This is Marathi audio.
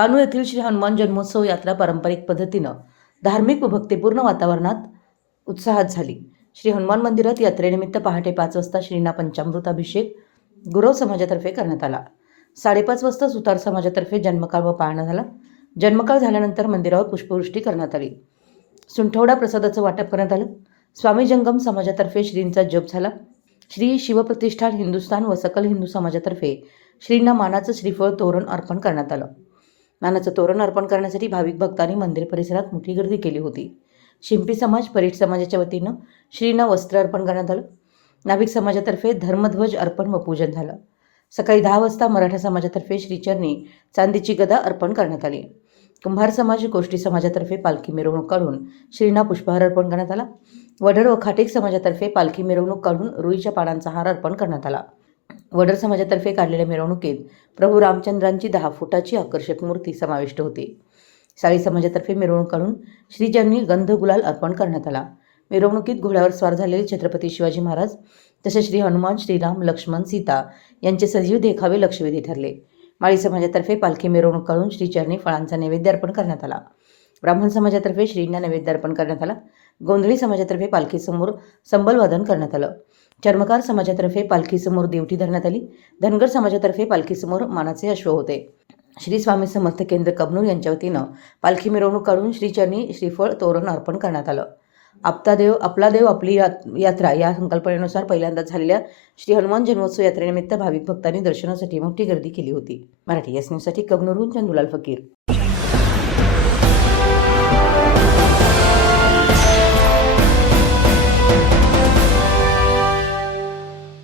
कानू येथील श्री हनुमान जन्मोत्सव यात्रा पारंपरिक पद्धतीनं धार्मिक व भक्तिपूर्ण वातावरणात उत्साहात झाली। श्री हनुमान मंदिरात यात्रेनिमित्त पहाटे 5 वाजता श्रींना पंचामृत अभिषेक गुरव समाजातर्फे करण्यात आला। 5:30 वाजता सुतार समाजातर्फे जन्मकाळ व पाळणा झाला। जन्मकाळ झाल्यानंतर मंदिरावर पुष्पवृष्टी करण्यात आली। सुंठवडा प्रसादाचं वाटप करण्यात आलं। स्वामी जंगम समाजातर्फे श्रींचा जप झाला। श्री शिवप्रतिष्ठान हिंदुस्थान व सकल हिंदू समाजातर्फे श्रींना मानाचं श्रीफळ तोरण अर्पण करण्यात आलं। मानाचं तोरण अर्पण करण्यासाठी भाविक भक्तांनी मंदिर परिसरात मोठी गर्दी केली होती। शिंपी समाज परीट समाजाच्या वतीनं श्रींना वस्त्र अर्पण करण्यात आलं। नाभिक समाजातर्फे धर्मध्वज अर्पण व पूजन झालं। सकाळी 10 वाजता मराठा समाजातर्फे श्रीचरणी चांदीची गदा अर्पण करण्यात आली। कुंभार समाज गोष्टी समाजातर्फे पालखी मिरवणूक काढून श्रींना पुष्पहार अर्पण करण्यात आला। वडर व खाटीक समाजातर्फे पालखी मिरवणूक काढून रुईच्या पानांचा हार अर्पण करण्यात आला। वडर समाजातर्फे काढलेल्या मिरवणुकीत प्रभू रामचंद्रांची 10 फुटाची आकर्षक मूर्ती समाविष्ट होती। साळी समाजातर्फे मिरवणूक काढून श्रीचरणी गंध गुलाल अर्पण करण्यात आला। मिरवणुकीत घोड्यावर स्वार झालेले छत्रपती शिवाजी महाराज तसेच श्री हनुमान, श्रीराम, लक्ष्मण, सीता यांचे सजीव देखावे लक्षवेधी ठरले। माळी समाजातर्फे पालखी मिरवणूक काढून श्रीचरणी फळांचा नैवेद्य अर्पण करण्यात आला। ब्राह्मण समाजातर्फे श्रींना नैवेद्य अर्पण करण्यात आला। गोंधळी समाजातर्फे पालखीसमोर संबलवादन करण्यात आलं। चर्मकार समाजातर्फे पालखीसमोर देवटी धरण्यात आली। धनगर समाजातर्फे पालखीसमोर मानाचे अश्व होते। श्री स्वामी समर्थ केंद्र कबनूर यांच्या वतीनं पालखी मिरवणूक काढून श्रीचरणी श्रीफळ तोरण अर्पण करण्यात आलं। आपला देव आपली यात्रा या संकल्पनेनुसार पहिल्यांदा झालेल्या श्री हनुमान जन्मोत्सव यात्रेनिमित्त भाविक भक्तांनी दर्शनासाठी मोठी गर्दी केली होती। मराठी एस न्यूजसाठी कबनूरहून चंदुलाल फकीर।